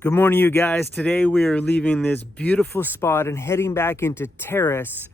Good morning, you guys. Today we are leaving this beautiful spot and heading back into Terrace,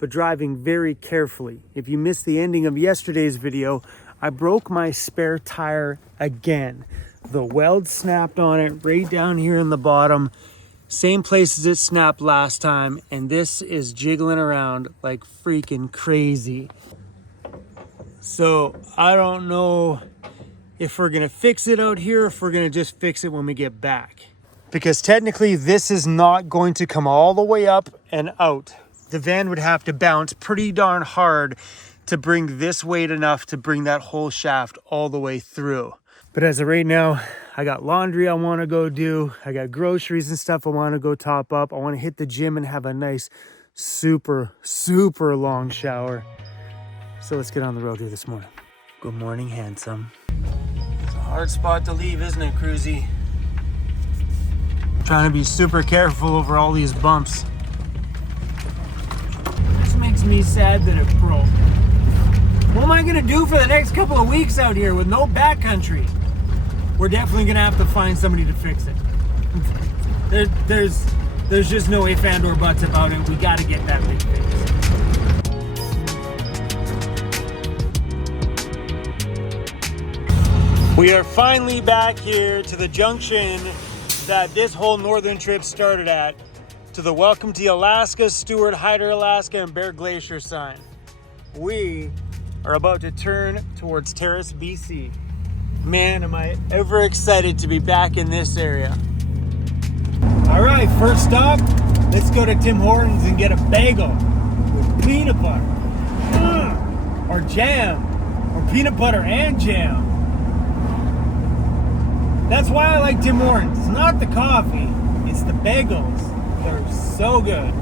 but driving very carefully. If you missed the ending of yesterday's video, I broke my spare tire again. The weld snapped on it right down here in the bottom, same place as it snapped last time, and this is jiggling around like freaking crazy. So I don't know if we're gonna fix it out here or if we're gonna just fix it when we get back. Because technically this is not going to come all the way up and out. The van would have to bounce pretty darn hard to bring this weight enough to bring that whole shaft all the way through. But as of right now, I got laundry I wanna go do. I got groceries and stuff I wanna go top up. I wanna hit the gym and have a nice, super long shower. So let's get on the road here this morning. Good morning, handsome. It's a hard spot to leave, isn't it, Cruzy? Trying to be super careful over all these bumps. This makes me sad that it broke. What am I gonna do for the next couple of weeks out here with no backcountry? We're definitely gonna have to find somebody to fix it. There's just no ifs and or buts about it. We gotta get that thing fixed. We are finally back here to the junction that this whole northern trip started at, to the Welcome to Alaska, Stewart, Hyder, Alaska, and Bear Glacier sign. We are about to turn towards Terrace, BC. Man, am I ever excited to be back in this area. All right, first stop, let's go to Tim Hortons and get a bagel with peanut butter, or jam, or peanut butter and jam. That's why I like Tim Hortons. It's not the coffee, it's the bagels. They're so good.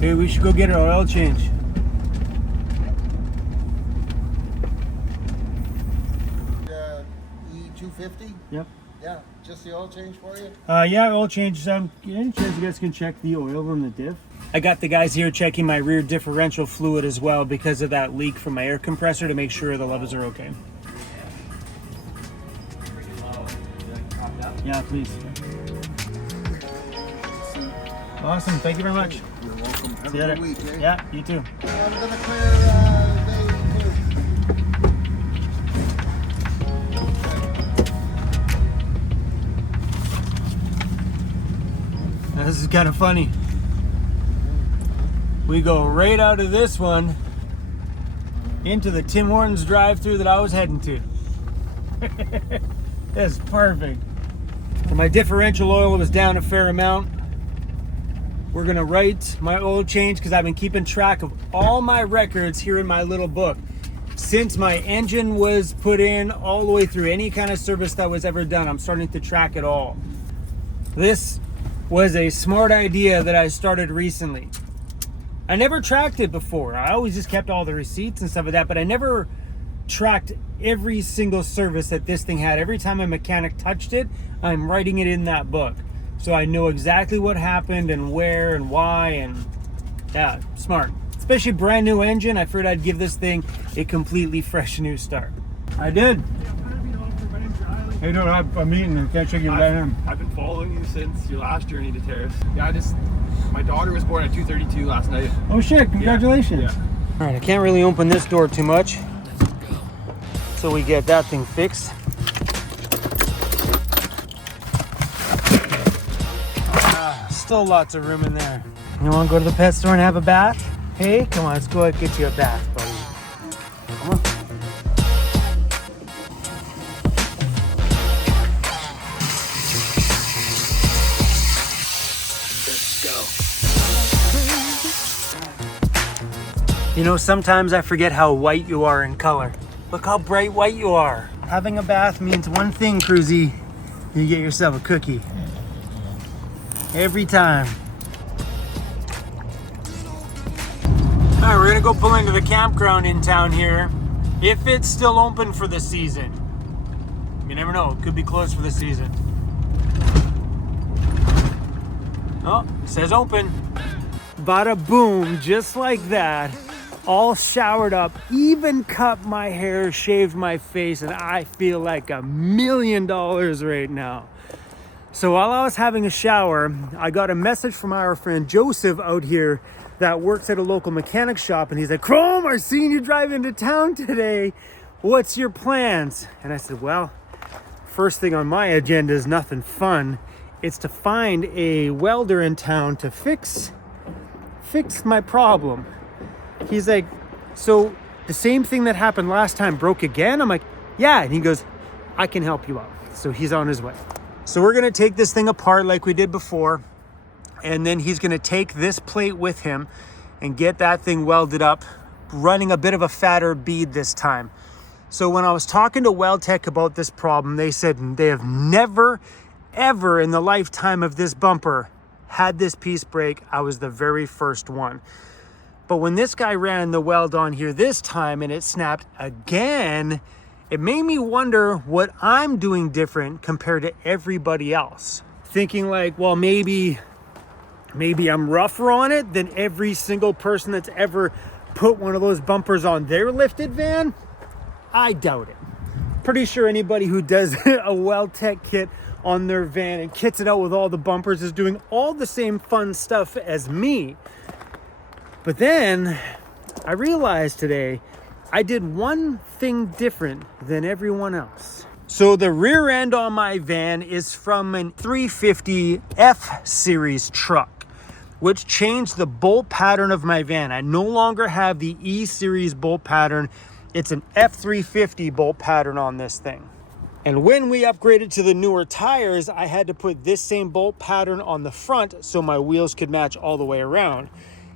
Hey, we should go get our oil change. E250? Yep. Yeah, just the oil change for you? Yeah, oil change. Any chance you guys can check the oil on the diff? I got the guys here checking my rear differential fluid as well because of that leak from my air compressor to make sure the levels are okay. Yeah, please. Awesome. Thank you very much. You're welcome. Have See you a later. good week, eh? Yeah, you too. I'm gonna clear day 2. This is kind of funny. We go right out of this one into the Tim Hortons drive-thru that I was heading to. That's perfect. So my differential oil was down a fair amount. We're gonna write my oil change because I've been keeping track of all my records here in my little book. Since my engine was put in all the way through any kind of service that was ever done, I'm starting to track it all. This was a smart idea that I started recently. I never tracked it before. I always just kept all the receipts and stuff like that, but I never tracked every single service that this thing had. Every time a mechanic touched it, I'm writing it in that book. So I know exactly what happened and where and why, and yeah, smart. Especially brand new engine, I figured I'd give this thing a completely fresh new start. I did. Hey, no, I'm eating. I can't check you down. I've been following you since your last journey to Terrace. Yeah, my daughter was born at 2:32 last night. Oh shit, congratulations. Yeah. All right, I can't really open this door too much, so we get that thing fixed. Still lots of room in there. You want to go to the pet store and have a bath? Hey, come on, let's go and get you a bath, buddy. Come on. Let's go. You know, sometimes I forget how white you are in color. Look how bright white you are. Having a bath means one thing, Cruzy. You get yourself a cookie. Every time. All right, we're gonna go pull into the campground in town here. If it's still open for the season. You never know, it could be closed for the season. Oh, it says open. Bada boom, just like that. All showered up, even cut my hair, shaved my face, and I feel like $1 million right now. So while I was having a shower, I got a message from our friend Joseph out here that works at a local mechanic shop, and he's like, Chrome, I seen you drive into town today. What's your plans? And I said, well, first thing on my agenda is nothing fun. It's to find a welder in town to fix my problem. He's like, so the same thing that happened last time broke again? I'm like, yeah. And he goes, I can help you out. So he's on his way. So we're gonna take this thing apart like we did before, and then he's gonna take this plate with him and get that thing welded up, running a bit of a fatter bead this time. So when I was talking to WeldTech about this problem, they said they have never, ever in the lifetime of this bumper had this piece break. I was the very first one. But when this guy ran the weld on here this time and it snapped again, it made me wonder what I'm doing different compared to everybody else. Thinking like, well, maybe I'm rougher on it than every single person that's ever put one of those bumpers on their lifted van. I doubt it. Pretty sure anybody who does a WeldTech kit on their van and kits it out with all the bumpers is doing all the same fun stuff as me. But then I realized today I did one thing different than everyone else. So the rear end on my van is from a 350 F series truck, which changed the bolt pattern of my van. I no longer have the E series bolt pattern. It's an F350 bolt pattern on this thing. And when we upgraded to the newer tires, I had to put this same bolt pattern on the front so my wheels could match all the way around.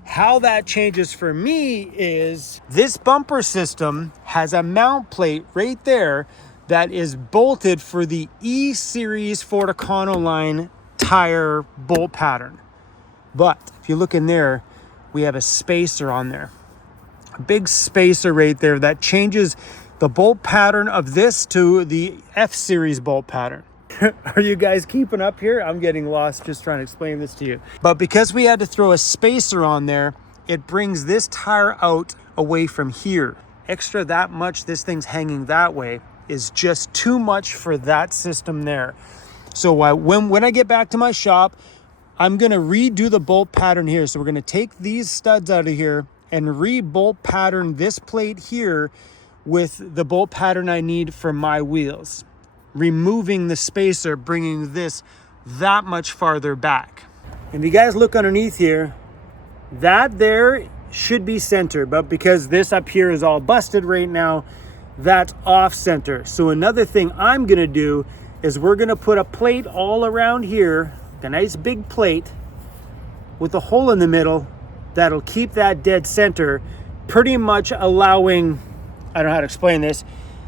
How that changes for me is this bumper system has a mount plate right there that is bolted for the E series Ford Econoline tire bolt pattern. But if you look in there, we have a spacer on there. A big spacer right there that changes the bolt pattern of this to the F series bolt pattern. Are you guys keeping up here? I'm getting lost just trying to explain this to you. But because we had to throw a spacer on there, it brings this tire out away from here. Extra that much, this thing's hanging that way, is just too much for that system there. So when I get back to my shop, I'm gonna redo the bolt pattern here. So we're gonna take these studs out of here and re-bolt pattern this plate here with the bolt pattern I need for my wheels. Removing the spacer, bringing this that much farther back. And if you guys look underneath here, that there should be center, but because this up here is all busted right now, that's off center. So another thing I'm gonna do is we're gonna put a plate all around here, a nice big plate with a hole in the middle that'll keep that dead center, pretty much allowing, I don't know how to explain this,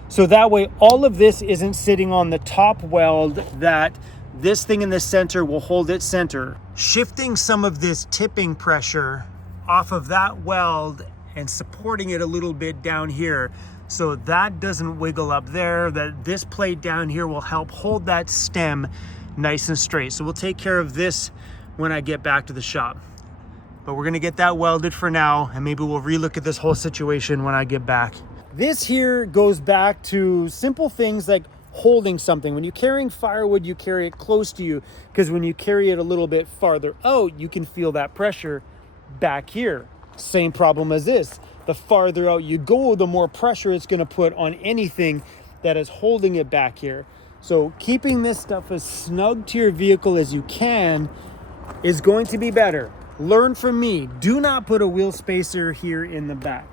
so that way all of this isn't sitting on the top weld, that this thing in the center will hold its center. Shifting some of this tipping pressure off of that weld and supporting it a little bit down here so that doesn't wiggle up there, that this plate down here will help hold that stem nice and straight. So we'll take care of this when I get back to the shop. But we're gonna get that welded for now, and maybe we'll relook at this whole situation when I get back. This here goes back to simple things like holding something. When you're carrying firewood, you carry it close to you, because when you carry it a little bit farther out, you can feel that pressure back here. Same problem as this. The farther out you go, the more pressure it's gonna put on anything that is holding it back here. So keeping this stuff as snug to your vehicle as you can is going to be better. Learn from me. Do not put a wheel spacer here in the back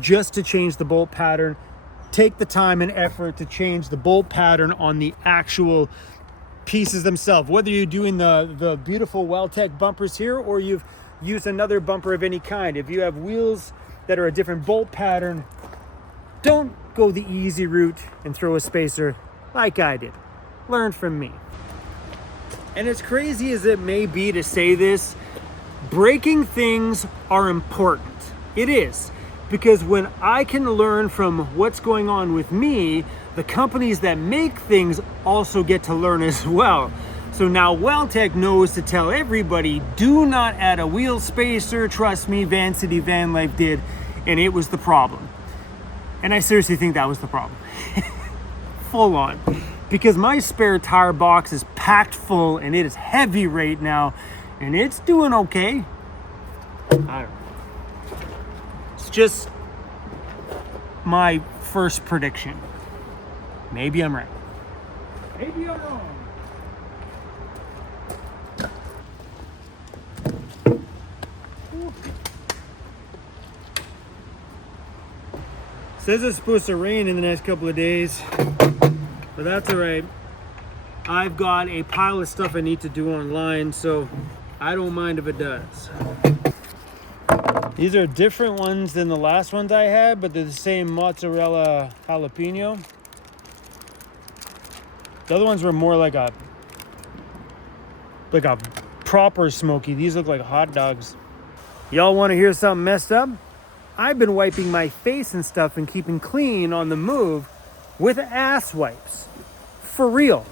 just to change the bolt pattern. Take the time and effort to change the bolt pattern on the actual pieces themselves. Whether you're doing the beautiful WeldTech bumpers here or you've used another bumper of any kind. If you have wheels that are a different bolt pattern, don't go the easy route and throw a spacer like I did. Learn from me. And as crazy as it may be to say this, breaking things are important. It is. Because when I can learn from what's going on with me, the companies that make things also get to learn as well. So now WeldTech knows to tell everybody, do not add a wheel spacer. Trust me, Vancity Vanlife did, and it was the problem. And I seriously think that was the problem. Full on. because my spare tire box is packed full and it is heavy right now, and it's doing okay. I don't know. It's just my first prediction. Maybe I'm right. Maybe I'm wrong. Says it's supposed to rain in the next couple of days, but that's all right. I've got a pile of stuff I need to do online, so I don't mind if it does. These are different ones than the last ones I had, but they're the same mozzarella jalapeno. The other ones were more like a proper smoky. These look like hot dogs. Y'all want to hear something messed up? I've been wiping my face and stuff and keeping clean on the move with ass wipes. For real.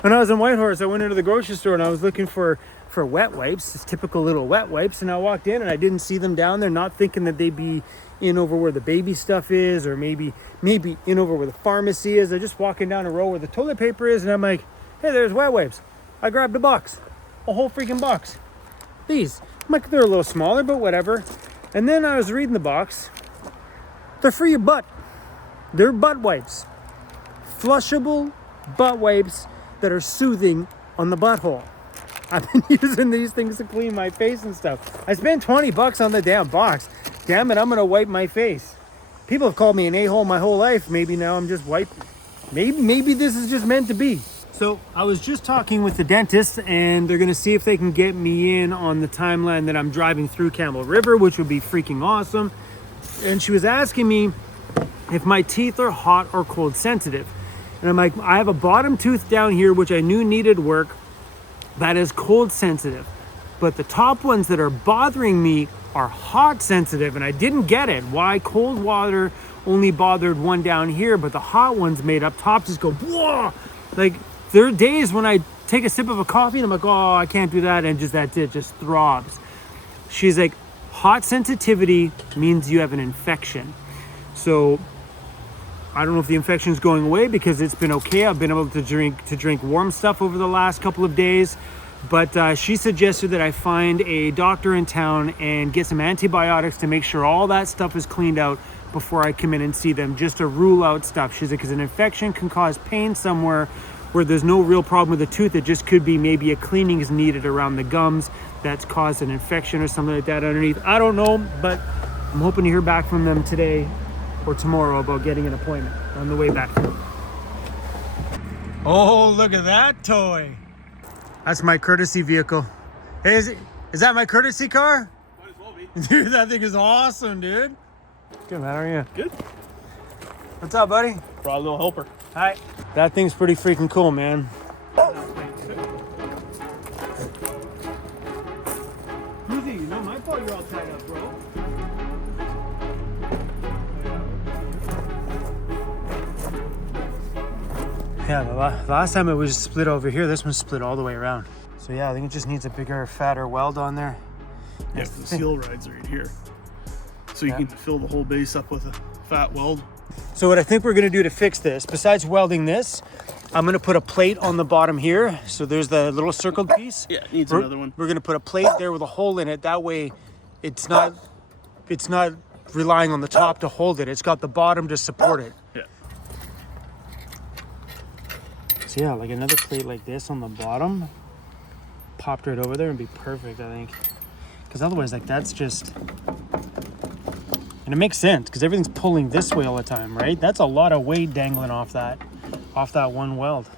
When I was in Whitehorse, I went into the grocery store and I was looking for wet wipes, just typical little wet wipes, and I walked in and I didn't see them down there, not thinking that they'd be in over where the baby stuff is, or maybe in over where the pharmacy is. They're just walking down a row where the toilet paper is, and I'm like, hey, there's wet wipes. I grabbed a box, a whole freaking box. These, I'm like, they're a little smaller, but whatever. And then I was reading the box. They're for your butt. They're butt wipes. Flushable butt wipes that are soothing on the butthole. I've been using these things to clean my face and stuff. I spent $20 on the damn box. Damn it, I'm gonna wipe my face. People have called me an a-hole my whole life. Maybe now I'm just wiping. Maybe this is just meant to be. So I was just talking with the dentist, and they're gonna see if they can get me in on the timeline that I'm driving through Campbell River, which would be freaking awesome. And she was asking me if my teeth are hot or cold sensitive. And I'm like, I have a bottom tooth down here, which I knew needed work, that is cold sensitive. But the top ones that are bothering me are hot sensitive, and I didn't get it. Why cold water only bothered one down here, but the hot ones made up top just go, whoa! Like, there are days when I take a sip of a coffee and I'm like, oh, I can't do that, and just that's it, just throbs. She's like, hot sensitivity means you have an infection. So I don't know if the infection is going away because it's been okay. I've been able to drink warm stuff over the last couple of days. But she suggested that I find a doctor in town and get some antibiotics to make sure all that stuff is cleaned out before I come in and see them, just to rule out stuff. She's like, because an infection can cause pain somewhere where there's no real problem with the tooth. It just could be maybe a cleaning is needed around the gums that's caused an infection or something like that underneath. I don't know, but I'm hoping to hear back from them today or tomorrow about getting an appointment on the way back. Oh, look at that toy. That's my courtesy vehicle. Hey, is that my courtesy car? Might as well be. Dude, that thing is awesome, dude. Good, man. How are you? Good. What's up, buddy? Brought a little helper. Hi. That thing's pretty freaking cool, man. Easy, not my fault you're all tied up, bro. Yeah, the last time it was split over here. This one's split all the way around. So yeah, I think it just needs a bigger, fatter weld on there. Yeah, the seal ride's right here. So you can fill the whole base up with a fat weld. So what I think we're gonna do to fix this, besides welding this, I'm gonna put a plate on the bottom here. So there's the little circled piece. Yeah, it needs another one. We're gonna put a plate there with a hole in it. That way it's not relying on the top to hold it. It's got the bottom to support it. Yeah. So yeah, like another plate like this on the bottom, popped right over there and be perfect, I think. Because otherwise, like, that's just, and it makes sense because everything's pulling this way all the time, right? That's a lot of weight dangling off that one weld.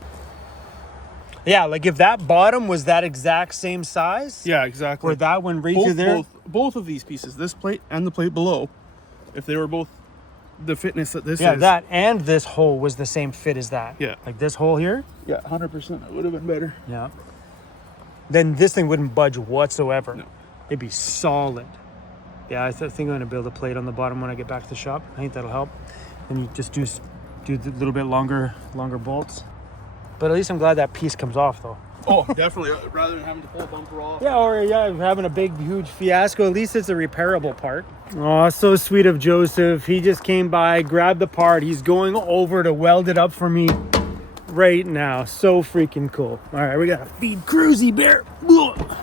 Yeah, like if that bottom was that exact same size. Yeah, exactly. Or that one right through there. Both of these pieces, this plate and the plate below, if they were both the fitness that this is. Yeah, that and this hole was the same fit as that. Yeah. Like this hole here. Yeah, 100%. It would have been better. Yeah. Then this thing wouldn't budge whatsoever. No. It'd be solid. Yeah, I think I'm gonna build a plate on the bottom when I get back to the shop. I think that'll help. And you just do a little bit longer bolts. But at least I'm glad that piece comes off though. Oh, definitely. Rather than having to pull a bumper off. Yeah, or having a big, huge fiasco. At least it's a repairable part. Oh, so sweet of Joseph. He just came by, grabbed the part. He's going over to weld it up for me. right now. So freaking cool. All right, we gotta feed Cruzy Bear. Ugh.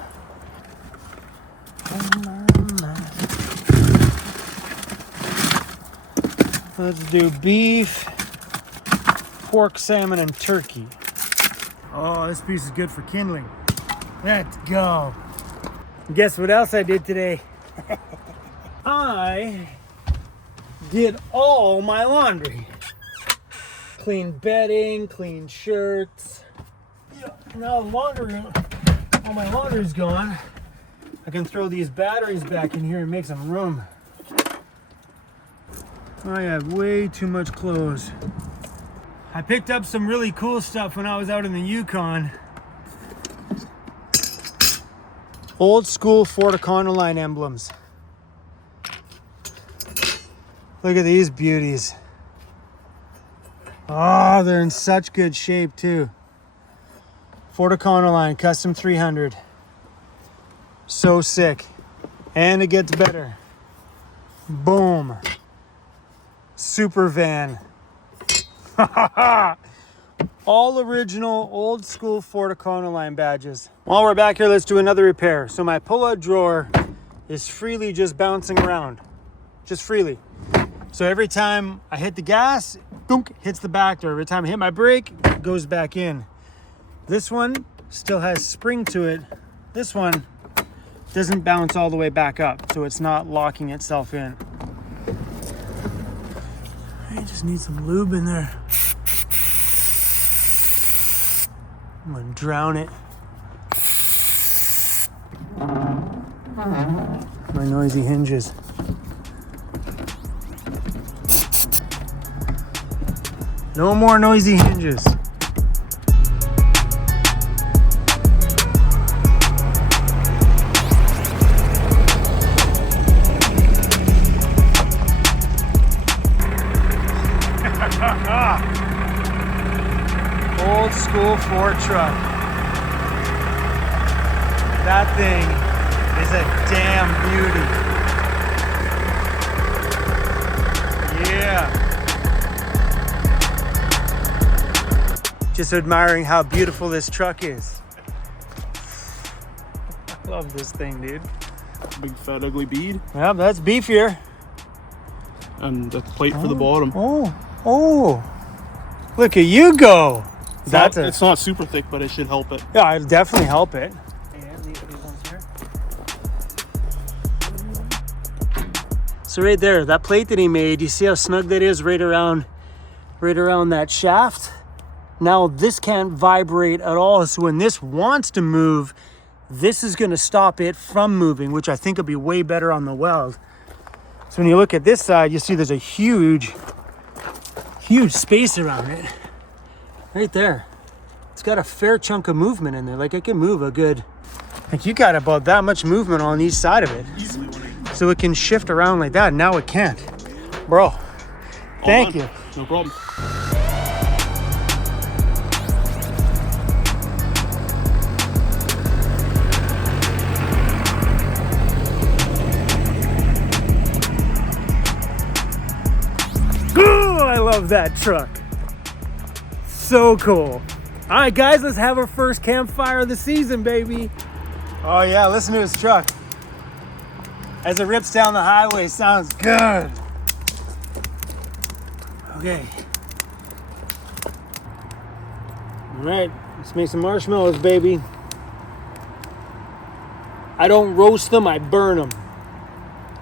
Let's do beef, pork, salmon, and turkey. Oh, this piece is good for kindling. Let's go. Guess what else I did today? I did all my laundry. Clean bedding, clean shirts. Yeah, now all my laundry's gone. I can throw these batteries back in here and make some room. I have way too much clothes. I picked up some really cool stuff when I was out in the Yukon. Old school Fort Econoline emblems. Look at these beauties. Oh, they're in such good shape too. Fort Econoline Custom 300. So sick. And it gets better. Boom. Super van. All original old school Fort Econoline badges. While we're back here, let's do another repair. So my pull-out drawer is freely just bouncing around. Just freely. So every time I hit the gas, dunk, hits the back door. Every time I hit my brake, it goes back in. This one still has spring to it. This one doesn't bounce all the way back up, so it's not locking itself in. I just need some lube in there. I'm gonna drown it. My noisy hinges. No more noisy hinges. Old school Ford truck. That thing is a damn beauty. Yeah. Just admiring how beautiful this truck is. I love this thing, dude. Big fat ugly bead. Yeah, that's beefier. And the plate for the bottom. Oh. Look at you go. It's not super thick, but it should help it. Yeah, it'll definitely help it. So right there, that plate that he made, you see how snug that is right around that shaft? Now this can't vibrate at all. So when this wants to move, this is gonna stop it from moving, which I think will be way better on the weld. So when you look at this side, you see there's a huge space around it. Right there. It's got a fair chunk of movement in there. Like it can move a good, like you got about that much movement on each side of it. Easily. So it can shift around like that. Now it can't. Bro, thank you. No problem. Ooh, I love that truck. So cool. All right, guys, let's have our first campfire of the season, baby. Oh yeah, listen to his truck. As it rips down the highway, sounds good. Okay. All right, let's make some marshmallows, baby. I don't roast them, I burn them.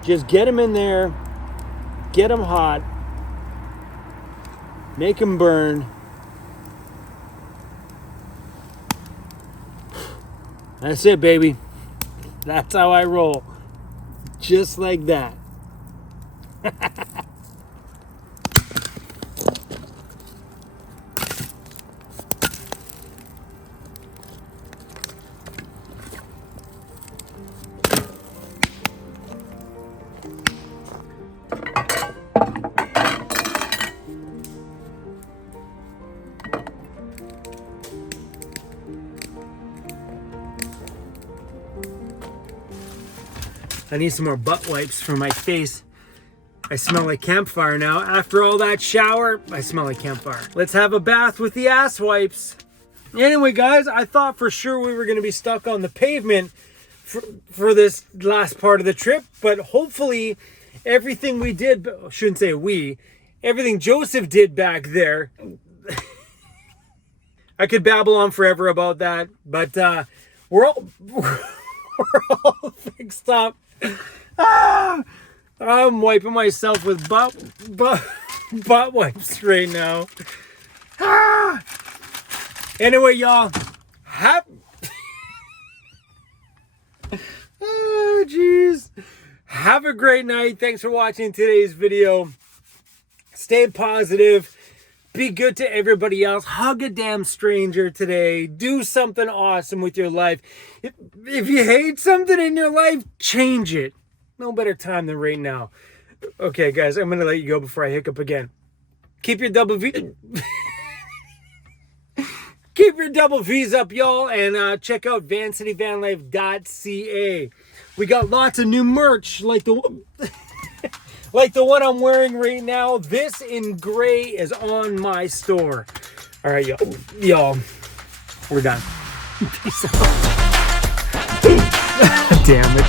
Just get them in there, get them hot, make them burn. That's it, baby. That's how I roll. Just like that. I need some more butt wipes for my face. I smell like campfire now. After all that shower, I smell like campfire. Let's have a bath with the ass wipes. Anyway, guys, I thought for sure we were going to be stuck on the pavement for this last part of the trip, but hopefully everything we did, I shouldn't say we, everything Joseph did back there, I could babble on forever about that, but we're all fixed up. I'm wiping myself with butt wipes right now. Anyway, y'all, oh, jeez. Have a great night. Thanks for watching today's video. Stay positive. Be good to everybody else. Hug a damn stranger today. Do something awesome with your life. If you hate something in your life, change it. No better time than right now. Okay, guys, I'm going to let you go before I hiccup again. Keep your double V... Keep your double V's up, y'all, and check out VancityVanlife.ca. We got lots of new merch, like the one I'm wearing right now. This in gray is on my store. All right, y'all, we're done. Peace out. Damn it.